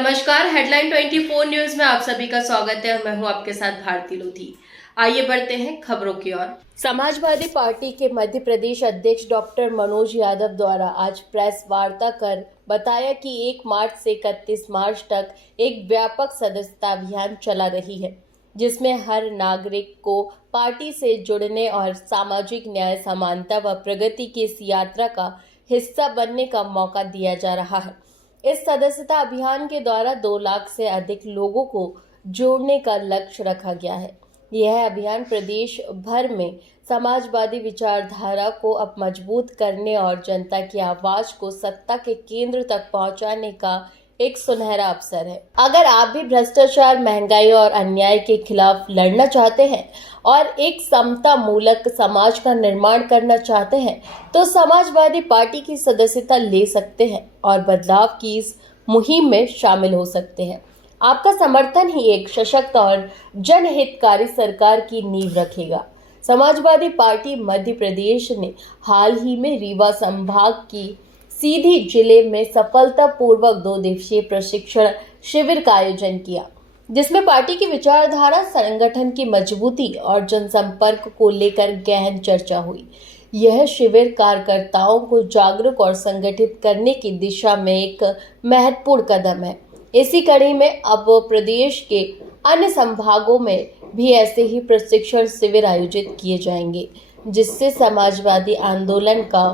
नमस्कार। Headline 24 news में आप सभी का स्वागत है और मैं हूं आपके साथ भारती लोधी। आइए बढ़ते हैं खबरों की ओर। समाजवादी पार्टी के मध्य प्रदेश अध्यक्ष डॉक्टर मनोज यादव द्वारा आज प्रेस वार्ता कर बताया कि 1 मार्च से 31 मार्च तक एक व्यापक सदस्यता अभियान चला रही है, जिसमें हर नागरिक को पार्टी से जुड़ने और सामाजिक न्याय, समानता व प्रगति की इस यात्रा का हिस्सा बनने का मौका दिया जा रहा है। इस सदस्यता अभियान के द्वारा 2 लाख से अधिक लोगों को जोड़ने का लक्ष्य रखा गया है। यह अभियान प्रदेश भर में समाजवादी विचारधारा को अब मजबूत करने और जनता की आवाज को सत्ता के केंद्र तक पहुंचाने का एक सुनहरा अवसर है। अगर आप भी भ्रष्टाचार, महंगाई और अन्याय के खिलाफ लड़ना चाहते हैं और एक समता मूलक समाज का निर्माण करना चाहते हैं, तो समाजवादी पार्टी की सदस्यता ले सकते हैं और बदलाव की इस मुहिम में शामिल हो सकते हैं। आपका समर्थन ही एक सशक्त और जनहितकारी सरकार की नींव रखेगा। समाजवादी पार्टी मध्य प्रदेश ने हाल ही में रीवा संभाग की सीधी जिले में सफलतापूर्वक 2 दिवसीय प्रशिक्षण शिविर का आयोजन किया, जिसमें पार्टी की विचारधारा, संगठन की मजबूती और जनसंपर्क को लेकर गहन चर्चा हुई। यह शिविर कार्यकर्ताओं को जागरूक और संगठित करने की दिशा में एक महत्वपूर्ण कदम है। इसी कड़ी में अब प्रदेश के अन्य संभागों में भी ऐसे ही प्रशिक्षण शिविर आयोजित किए जाएंगे, जिससे समाजवादी आंदोलन का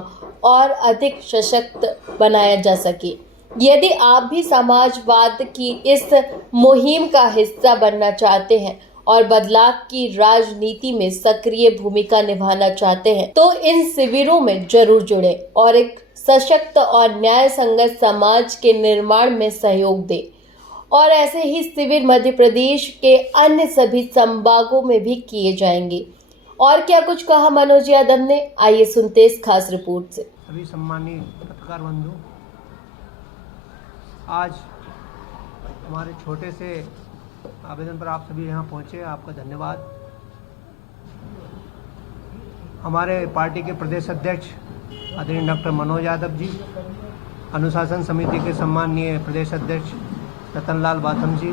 और अधिक सशक्त बनाया जा सके। यदि आप भी समाजवाद की इस मुहिम का हिस्सा बनना चाहते हैं और बदलाव की राजनीति में सक्रिय भूमिका निभाना चाहते हैं, तो इन शिविरों में जरूर जुड़े और एक सशक्त और न्याय संगत समाज के निर्माण में सहयोग दें। और ऐसे ही शिविर मध्य प्रदेश के अन्य सभी संभागों में भी किए जाएंगे। और क्या कुछ कहा मनोज यादव ने, आइए सुनते इस खास रिपोर्ट से। सभी सम्मानीय पत्रकार बंधु, आज हमारे छोटे से आवेदन पर आप सभी यहाँ पहुँचे, आपका धन्यवाद। हमारे पार्टी के प्रदेश अध्यक्ष आदरणीय डॉक्टर मनोज यादव जी, अनुशासन समिति के सम्मानीय प्रदेश अध्यक्ष रतनलाल बाथम जी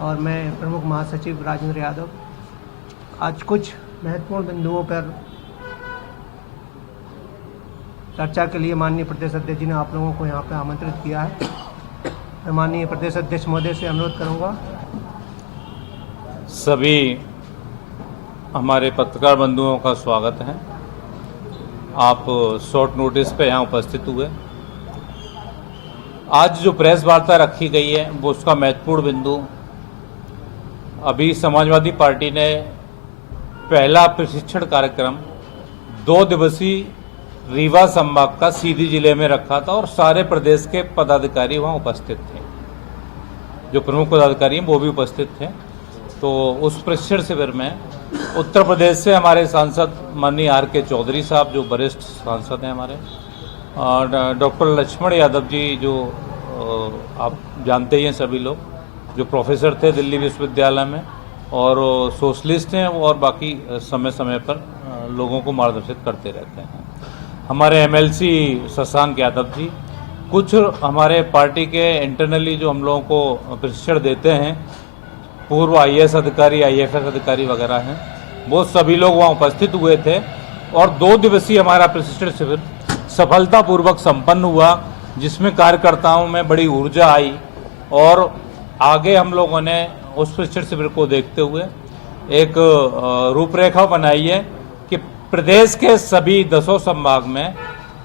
और मैं प्रमुख महासचिव राजेंद्र यादव आज कुछ महत्वपूर्ण बिंदुओं पर चर्चा के लिए माननीय प्रदेश अध्यक्ष जी ने आप लोगों को यहाँ पर आमंत्रित किया है। मैं माननीय प्रदेश अध्यक्ष महोदय से अनुरोध करूँगा। सभी हमारे पत्रकार बंधुओं का स्वागत है। आप शॉर्ट नोटिस पे यहाँ उपस्थित हुए। आज जो प्रेस वार्ता रखी गई है वो उसका महत्वपूर्ण बिंदु, अभी समाजवादी पार्टी ने पहला प्रशिक्षण कार्यक्रम 2 दिवसीय रीवा संभाग का सीधी जिले में रखा था और सारे प्रदेश के पदाधिकारी वहां उपस्थित थे। जो प्रमुख पदाधिकारी हैं वो भी उपस्थित थे। तो उस प्रशिक्षण शिविर में उत्तर प्रदेश से हमारे सांसद माननीय R.K. चौधरी साहब, जो वरिष्ठ सांसद हैं हमारे, और डॉक्टर लक्ष्मण यादव जी, जो आप जानते ही हैं सभी लोग, जो प्रोफेसर थे दिल्ली विश्वविद्यालय में और सोशलिस्ट हैं और बाकी समय समय पर लोगों को मार्गदर्शित करते रहते हैं। हमारे MLC शशांक यादव जी, कुछ हमारे पार्टी के इंटरनली जो हम लोगों को प्रशिक्षण देते हैं, पूर्व IAS अधिकारी, IFS अधिकारी वगैरह हैं, वो सभी लोग वहाँ उपस्थित हुए थे और 2 दिवसीय हमारा प्रशिक्षण शिविर सफलतापूर्वक संपन्न हुआ, जिसमें कार्यकर्ताओं में बड़ी ऊर्जा आई और आगे हम लोगों ने उस प्रशिक्षण शिविर को देखते हुए एक रूपरेखा बनाई है कि प्रदेश के सभी 10 संभाग में,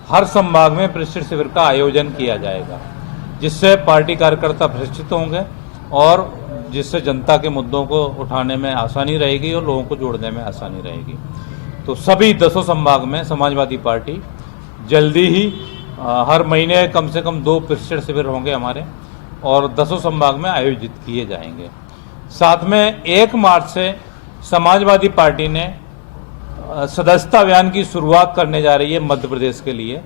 हर संभाग में प्रशिक्षण शिविर का आयोजन किया जाएगा, जिससे पार्टी कार्यकर्ता प्रशिक्षित होंगे और जिससे जनता के मुद्दों को उठाने में आसानी रहेगी और लोगों को जोड़ने में आसानी रहेगी। तो सभी 10 संभाग में समाजवादी पार्टी जल्दी ही हर महीने कम से कम 2 प्रशिक्षण शिविर होंगे हमारे और 10 संभाग में आयोजित किए जाएंगे। साथ में 1 मार्च से समाजवादी पार्टी ने सदस्यता अभियान की शुरुआत करने जा रही है मध्य प्रदेश के लिए,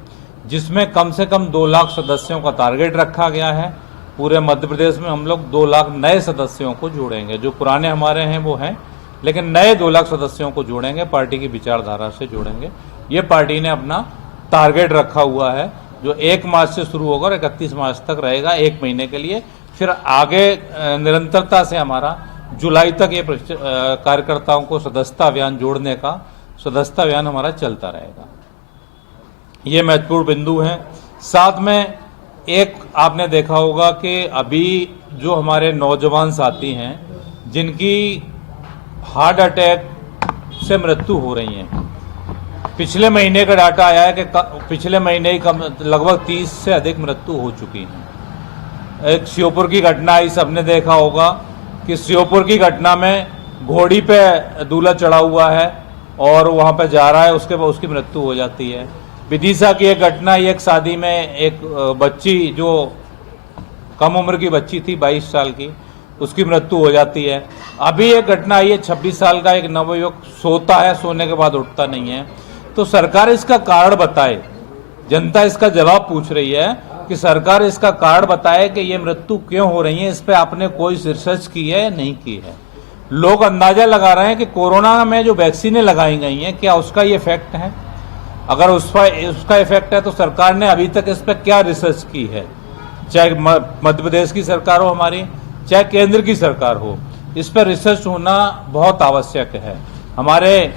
जिसमें कम से कम 2 लाख सदस्यों का टारगेट रखा गया है। पूरे मध्य प्रदेश में हम लोग 2 लाख नए सदस्यों को जोड़ेंगे। जो पुराने हमारे हैं वो हैं, लेकिन नए 2 लाख सदस्यों को जोड़ेंगे, पार्टी की विचारधारा से जोड़ेंगे। ये पार्टी ने अपना टारगेट रखा हुआ है, जो 1 मार्च से शुरू होगा और 31 मार्च तक रहेगा, 1 महीने के लिए। फिर आगे निरंतरता से हमारा जुलाई तक ये कार्यकर्ताओं को सदस्यता अभियान जोड़ने का सदस्यता अभियान हमारा चलता रहेगा। ये महत्वपूर्ण बिंदु हैं। साथ में एक आपने देखा होगा कि अभी जो हमारे नौजवान साथी हैं जिनकी हार्ट अटैक से मृत्यु हो रही है, पिछले महीने का डाटा आया है कि पिछले महीने ही लगभग 30 से अधिक मृत्यु हो चुकी है। एक श्योपुर की घटना आई, सबने देखा होगा कि श्योपुर की घटना में घोड़ी पे दूल्हा चढ़ा हुआ है और वहां पे जा रहा है, उसके बाद उसकी मृत्यु हो जाती है। विदिशा की एक घटना, एक शादी में एक बच्ची जो कम उम्र की बच्ची थी 22 साल की, उसकी मृत्यु हो जाती है। अभी एक घटना आई है 26 साल का एक नवयुवक सोता है, सोने के बाद उठता नहीं है। तो सरकार इसका कारण बताए, जनता इसका जवाब पूछ रही है कि सरकार इसका कारण बताए कि ये मृत्यु क्यों हो रही है। इस पर आपने कोई रिसर्च की है? नहीं की है। लोग अंदाजा लगा रहे हैं कि कोरोना में जो वैक्सीनें लगाई गई हैं क्या उसका ये इफेक्ट है। अगर उसका इफेक्ट है तो सरकार ने अभी तक इस पर क्या रिसर्च की है, चाहे मध्य प्रदेश की सरकार हो हमारी, चाहे केंद्र की सरकार हो, इस पर रिसर्च होना बहुत आवश्यक है। हमारे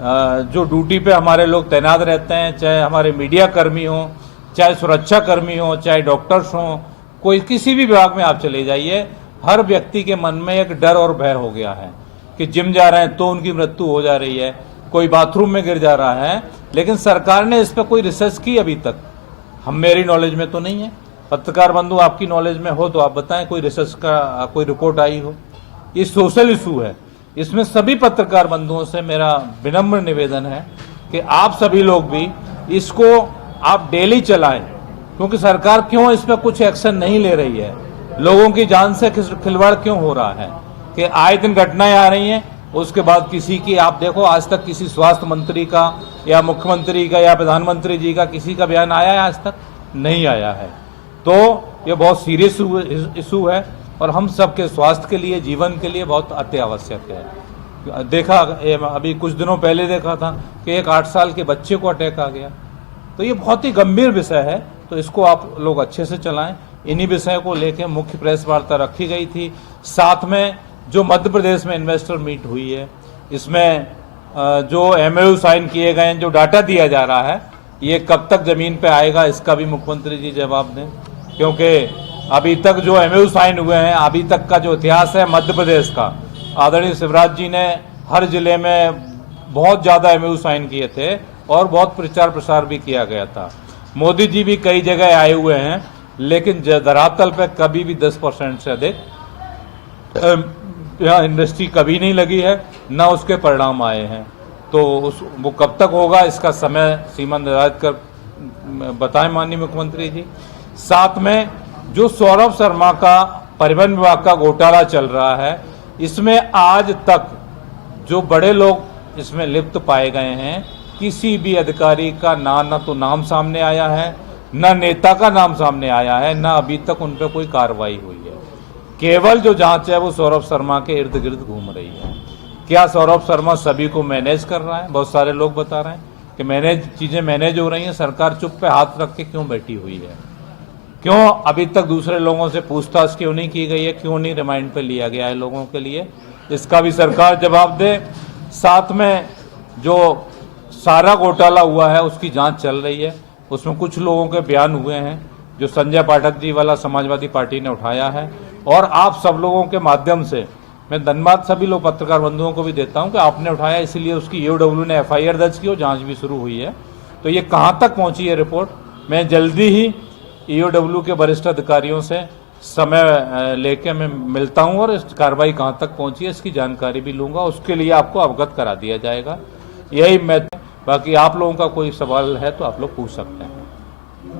जो ड्यूटी पे हमारे लोग तैनात रहते हैं, चाहे हमारे मीडिया कर्मी हो, चाहे सुरक्षा कर्मी हो, चाहे डॉक्टर्स हो, कोई किसी भी विभाग में आप चले जाइए, हर व्यक्ति के मन में एक डर और भय हो गया है कि जिम जा रहे हैं तो उनकी मृत्यु हो जा रही है, कोई बाथरूम में गिर जा रहा है। लेकिन सरकार ने इस पर कोई रिसर्च की अभी तक मेरी नॉलेज में तो नहीं है। पत्रकार बंधु आपकी नॉलेज में हो तो आप बताएं, कोई रिसर्च का कोई रिपोर्ट आई हो। ये सोशल इशू है, इसमें सभी पत्रकार बंधुओं से मेरा विनम्र निवेदन है कि आप सभी लोग भी इसको आप डेली चलाएं, क्योंकि सरकार क्यों इस पर कुछ एक्शन नहीं ले रही है। लोगों की जान से खिलवाड़ क्यों हो रहा है कि आए दिन घटनाएं आ रही हैं, उसके बाद किसी की आप देखो, आज तक किसी स्वास्थ्य मंत्री का या मुख्यमंत्री का या प्रधानमंत्री जी का किसी का बयान आया है? आज तक नहीं आया है। तो ये बहुत सीरियस इशू है और हम सबके स्वास्थ्य के लिए, जीवन के लिए बहुत अति आवश्यक है। देखा अभी कुछ दिनों पहले देखा था कि एक 8 साल के बच्चे को अटैक आ गया। तो ये बहुत ही गंभीर विषय है, तो इसको आप लोग अच्छे से चलाएं। इन्हीं विषय को लेकर मुख्य प्रेस वार्ता रखी गई थी। साथ में जो मध्य प्रदेश में इन्वेस्टर मीट हुई है, इसमें जो MOU साइन किए गए हैं, जो डाटा दिया जा रहा है, ये कब तक जमीन पे आएगा, इसका भी मुख्यमंत्री जी जवाब दें। क्योंकि अभी तक जो MOU साइन हुए हैं, अभी तक का जो इतिहास है मध्य प्रदेश का, आदरणीय शिवराज जी ने हर जिले में बहुत ज़्यादा MOU साइन किए थे और बहुत प्रचार प्रसार भी किया गया था। मोदी जी भी कई जगह आए हुए हैं, लेकिन धरातल पे कभी भी 10% से अधिक यहाँ इंडस्ट्री कभी नहीं लगी है, ना उसके परिणाम आए हैं। तो वो कब तक होगा, इसका समय सीमा निर्धारित कर बताएं माननीय मुख्यमंत्री जी। साथ में जो सौरभ शर्मा का परिवहन विभाग का घोटाला चल रहा है, इसमें आज तक जो बड़े लोग इसमें लिप्त पाए गए हैं, किसी भी अधिकारी का ना तो नाम सामने आया है, न नेता का नाम सामने आया है, न अभी तक उन पर कोई कार्रवाई हुई है। केवल जो जांच है वो सौरभ शर्मा के इर्द गिर्द घूम रही है। क्या सौरभ शर्मा सभी को मैनेज कर रहा है? बहुत सारे लोग बता रहे हैं कि चीजें मैनेज हो रही हैं, सरकार चुप पे हाथ रख के क्यों बैठी हुई है? क्यों अभी तक दूसरे लोगों से पूछताछ क्यों नहीं की गई है? क्यों नहीं रिमांड पे लिया गया है लोगों के लिए? इसका भी सरकार जवाब दे। साथ में जो सारा घोटाला हुआ है उसकी जांच चल रही है, उसमें कुछ लोगों के बयान हुए हैं जो संजय पाठक जी वाला समाजवादी पार्टी ने उठाया है। और आप सब लोगों के माध्यम से मैं धन्यवाद सभी लोग पत्रकार बंधुओं को भी देता हूं कि आपने उठाया, इसीलिए उसकी EOW ने FIR दर्ज की और जांच भी शुरू हुई है। तो ये कहां तक पहुंची है रिपोर्ट, मैं जल्दी ही EOW के वरिष्ठ अधिकारियों से समय लेके मैं मिलता हूं और इस कार्रवाई कहां तक पहुंची है इसकी जानकारी भी लूंगा, उसके लिए आपको अवगत करा दिया जाएगा। यही मैं, बाकी आप लोगों का कोई सवाल है तो आप लोग पूछ सकते हैं।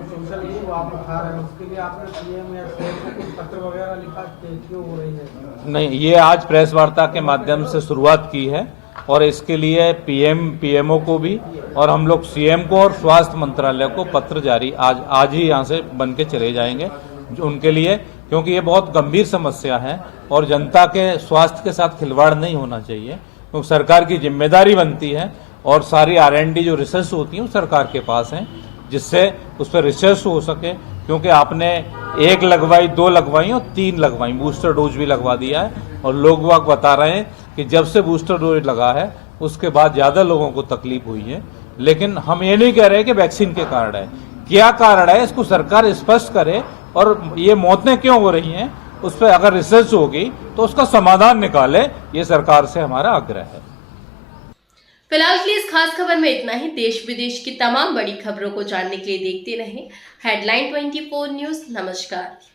सोशल इशू आप उठा रहे हैं, उसके लिए आपने PM या CM को कुछ पत्र वगैरह लिखा क्यों हो रही है? नहीं, ये आज प्रेस वार्ता के माध्यम से शुरुआत की है और इसके लिए PMO को भी और हम लोग CM को और स्वास्थ्य मंत्रालय को पत्र जारी आज ही यहाँ से बन के चले जाएंगे उनके लिए, क्योंकि ये बहुत गंभीर समस्या है और जनता के स्वास्थ्य के साथ खिलवाड़ नहीं होना चाहिए, क्योंकि सरकार की जिम्मेदारी बनती है और सारी R&D जो रिसर्च होती है वो सरकार के पास है, जिससे उस पर रिसर्च हो सके। क्योंकि आपने 1 लगवाई, 2 लगवाई और 3 लगवाई, बूस्टर डोज भी लगवा दिया है। और लोग वाग बता रहे हैं कि जब से बूस्टर डोज लगा है उसके बाद ज़्यादा लोगों को तकलीफ हुई है। लेकिन हम ये नहीं कह रहे कि वैक्सीन के कारण है, क्या कारण है इसको सरकार स्पष्ट करे, और ये मौतें क्यों हो रही हैं उस पर अगर रिसर्च होगी तो उसका समाधान निकाले, ये सरकार से हमारा आग्रह है। फिलहाल के लिए इस खास खबर में इतना ही। देश विदेश की तमाम बड़ी खबरों को जानने के लिए देखते रहें हेडलाइन 24 न्यूज। नमस्कार।